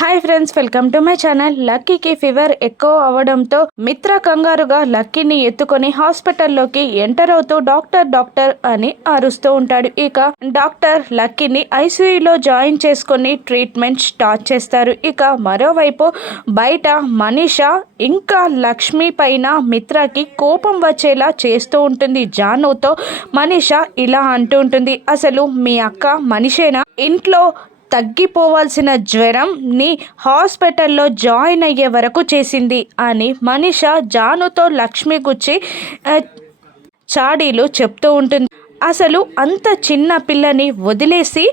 Hi friends, welcome to my channel. లక్కీకి fever ఎక్కువ అవడంతో మిత్ర కంగారుగా లక్కీని ఎత్తుకొని హాస్పిటల్లోకి ఎంటర్ అవుతూ డాక్టర్ డాక్టర్ అని అరుస్తూ ఉంటాడు. ఇక డాక్టర్ లక్కీని ఐసీయూలో జాయిన్ చేసుకొని ట్రీట్మెంట్ స్టార్ట్ చేస్తారు. ఇక మరోవైపు బయట మనీషా ఇంకా లక్ష్మి పైన మిత్రకి కోపం వచ్చేలా చేస్తూ ఉంటుంది. జానుతో మనీషా ఇలా అంటూ ఉంటుంది, అసలు మీ అక్క మనిషేనా? ఇంట్లో తగ్గిపోవాల్సిన జ్వరంని హాస్పిటల్లో జాయిన్ అయ్యే వరకు చేసింది అని మనీషా జానుతో లక్ష్మి గుచ్చి చాడీలు చెప్తూ ఉంటుంది. అసలు అంత చిన్న పిల్లని వదిలేసి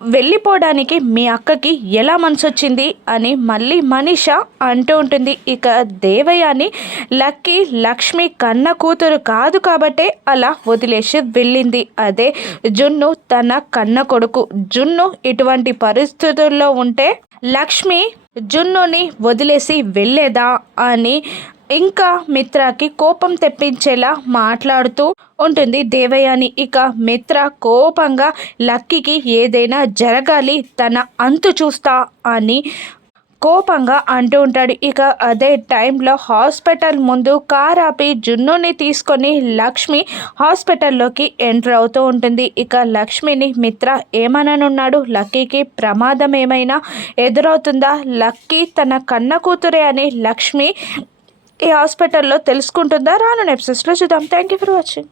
వెళ్ళిపోవడానికి మీ అక్కకి ఎలా మనసొచ్చింది అని మళ్ళీ మనీషా అంటూ ఉంటుంది. ఇక దేవయాని లక్కీ లక్ష్మి కన్న కూతురు కాదు కాబట్టే అలా వదిలేసి వెళ్ళింది. అదే జున్ను తన కన్న కొడుకు. జున్ను ఇటువంటి పరిస్థితుల్లో ఉంటే లక్ష్మి జున్నుని వదిలేసి వెళ్ళేదా అని ఇంకా మిత్రకి కోపం తెప్పించేలా మాట్లాడుతూ ఉంటుంది దేవయాని. ఇక మిత్ర కోపంగా లక్కీకి ఏదైనా జరగాలి, తన అంతు చూస్తా అని కోపంగా అంటూ ఉంటాడు. ఇక అదే టైంలో హాస్పిటల్ ముందు కార్ ఆపి జున్నుని తీసుకొని లక్ష్మి హాస్పిటల్లోకి ఎంటర్ అవుతూ ఉంటుంది. ఇక లక్ష్మిని మిత్ర ఏమననున్నాడు? లక్కీకి ప్రమాదం ఏమైనా ఎదురవుతుందా? లక్కీ తన కన్న కూతురే అని లక్ష్మి ఈ హాస్పిటల్లో తెలుసుకుంటుందా? రాను ఎపిసోడ్స్లో చూద్దాం. Thank you for watching.